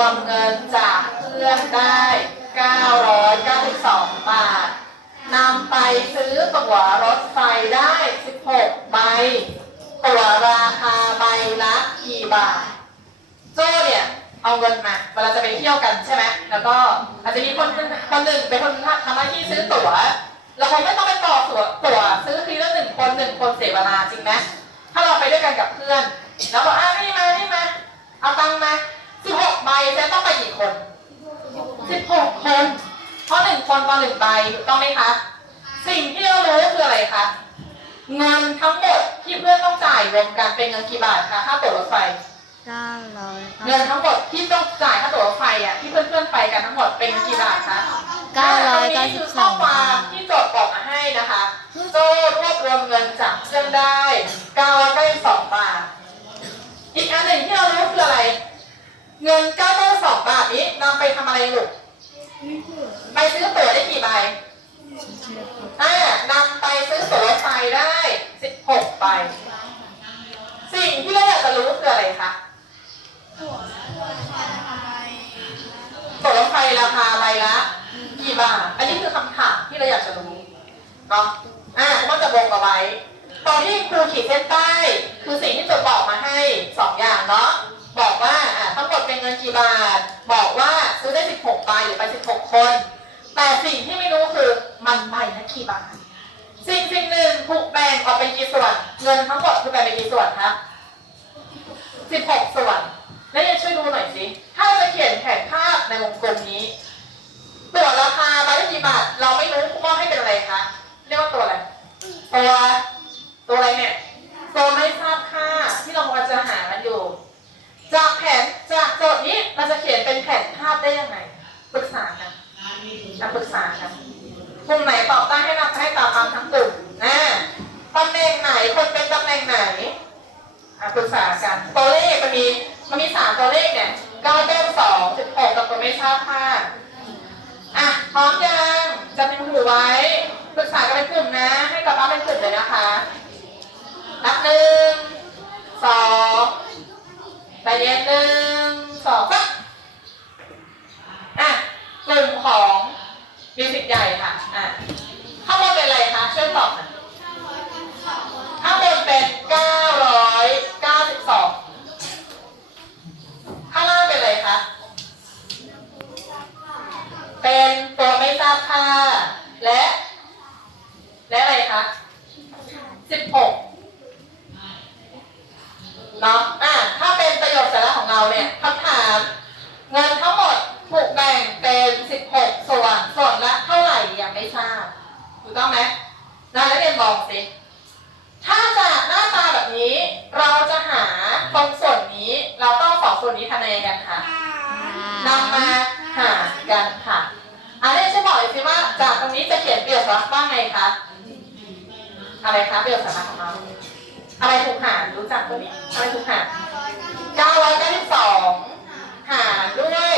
วมเงินจากเพื่อนได้ 992 บาทนำไปซื้อตั๋วรถไฟได้ 16 ใบ ตั๋วราคาใบละกี่บาท โจ้เนี่ยเอาเงินมาเวลาจะไปเที่ยวกันใช่ไหมแล้วก็อาจจะมีคนคนหนึ่งเป็นคนทำหน้าที่ซื้อตั๋วเราคงไม่ต้องไปต่อตั๋วตั๋วซื้อทีละหนึ่งคนหนึ่งคนเสียเวลาจริงไหมถ้าเราไปด้วยกันกับเพื่อน แล้วบอกอะนี่มานี่มาเอาตังค์มา สิบหกใบจะต้องไปกี่คนสิบหกคน เพราะหนึ่งคนต่อหนึ่งใบถูกต้องไหมคะ สิ่งที่เรารู้คืออะไรคะ เงินทั้งหมดที่เพื่อนต้องจ่ายรวมกันเป็นเงินกี่บาทคะค่าตั๋วรถไฟเก้าร้อยเงินทั้งหมดที่ต้องจ่ายค่าตั๋วรถไฟอะที่เพื่อนๆไปกันทั้งหมดเป็นกี่บาทคะเก้าร้อยนเก้านี้สิคืบอสข้อองควาบามทที่โจทย์บอกมาให้นะคะโจ้รวบรวมเงินจากเพื่อนได้992บาท อีกอันหนึ่งที่เรารู้คืออะไร เงิน992บาทนี้นำไปทำอะไรลูกไปซื้อตั๋วได้กี่ใบอ่านำไปซื้อตั๋วรถไฟได้16ใบสิ่งที่เราอยากจะรู้คืออะไรคะตั๋วรถไฟราคาใบละกี่บาท อันนี้คือคำถามที่เราอยากจะรู้เนาะอ่าก็จะวงเอาไว้ตอนที่ครูขีดเส้นใต้ คือสิ่งที่จดบอกมาให้สองอย่างเนาะ กี่บาท บอกว่าซื้อได้ 16ใบหรือไป 16 คน แต่สิ่งที่ไม่รู้คือมันใบละกี่บาท สิ่งสิ่งหนึ่งถูกแบ่งออกเป็นกี่ส่วน เงินทั้งหมดคือแบ่งเป็นกี่ส่วนครับ16 ส่วน แล้วยังช่วยดูหน่อยสิ ถ้าจะเขียนแผนภาพในวงกลมนี้ ตัวราคาใบ ได้ยังไงปรึกษากันอะปรึกษากันกลุ่มไหนตอบได้ให้นับให้ตามอันทั้งกลุ่มอ่าตำแหน่งไหนคนเป็นตำแหน่งไหนปรึกษากันตัวเลขมันมีมันมีสามตัวเลขเนี่ยเก้าเก้าสองสิบหกกับตัวไม่ทราบค่าอะพร้อมยังจะเป็นหูไว้ปรึกษากันเป็นกลุ่มนะ ให้กลับบ้านเป็นกลุ่มเลยนะคะนับหนึ่งสองใจเย็นหนึ่งสองสามอะ กลุ่มของมิวสิก ใหญ่ค่ะ อะ ข้างบนเป็นอะไรคะช่วยตอบหน่อยข้างบนเป็น992ข้างล่างเป็นอะไรคะ เป็นตัวไม่ทราบค่า และ และอะไรคะ16เนาะ อะ ถ้าเป็นประโยคสาระของเราเนี่ย ตัวนี้ทำอะไรกันคะนำมาหากันค่ะอันนี้จะบอกเลยสิว่าจากตรงนี้จะเขียนเปรียบรับว่าไงคะอะไรคะเปรียบสาระของเราอะไรถูกหารรู้จักตัวนี้อะไรถูกหาร992หารด้วย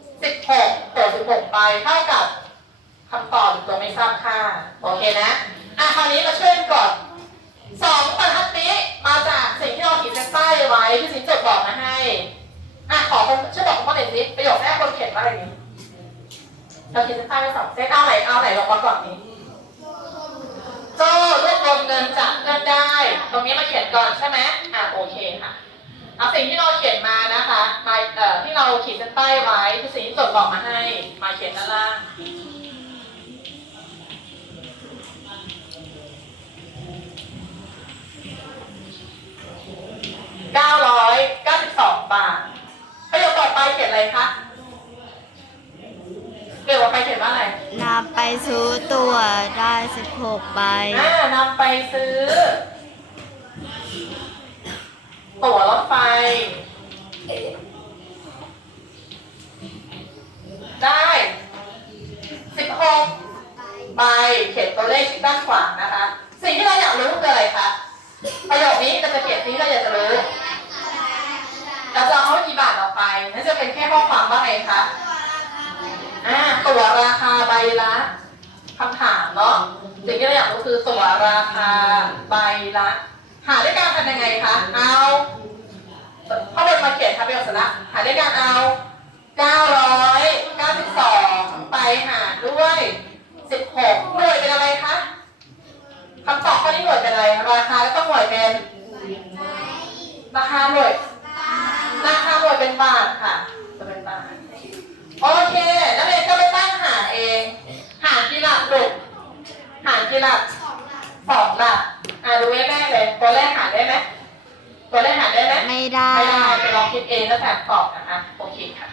16เปิ16ไปเท่ากับคำตอบตัวไม่ทราบค่าโอเคนะอะคราวนี้มาช่วยกันก่อน2 ใต้ไว้ที่สินจดบอกมาให้ อะขอคนช่วยบอกคนหน่อยสิประโยคแรกคนเขียนว่าอะไรนี้เราเขีดเส้นใต้ไว้สองเส้นเอาไหนเอาไหนลงมาก่อนนี้โจ้รวบรวมเงินจากเงินได้ ตรงนี้มาเขียนก่อนใช่ไหมอะโอเคค่ะเอาสิ่งที่เราเขียนมานะคะ มาเอ่อที่เราขีดเส้นใต้ไว้ที่สิ่งที่จดบอกมาให้ มาเขียนด้านล่าง คะเดี๋ยวต่อไปเขียนว่าอะไรนำไปซื้อตั๋วได้สิบหกใบ อ่านำไปซื้อ ตั๋วรถไฟ ได้16ใบเขียนตัวเลขที่ด้านขวานะคะ สิ่งที่เราอยากรู้คืออะไรคะประโยคนี้เราจะเขียนสิ่งที่เราอยากจะรู้เรา จะเอากี่บาทออกไปนั่นจะเป็นแค่ข้อความว่าไงคะอ่าตั๋วราคาใบละคำถามเนาะสิ่งที่เราอยากรู้คือตั๋วราคาใบละ หาด้วยการทำยังไงคะเอาข้อมูลมาเขียนค่ะเประโยคสนะหาด้วยการเอา992 ไปหารด้วย 16 หน่วยเป็นอะไรคะคำตอบข้อนี้หน่วยเป็นอะไร ราคาก็ต้องหน่วยเป็นราคาหน่วย ราคาหน่วยเป็นบาทค่ะจะเป็นบาทโอเคนักเรียนก็ไปตั้งหารเอง หารกี่หลักลูกหารกี่หลักสองหลักอะดูแรกๆเลยตัวแรกหารได้ไหมตัวแรกหารได้ไหมไม่ได้ไม่ได้ไปลองคิดเองแล้วแถมตอบนะคะโอเคค่ะ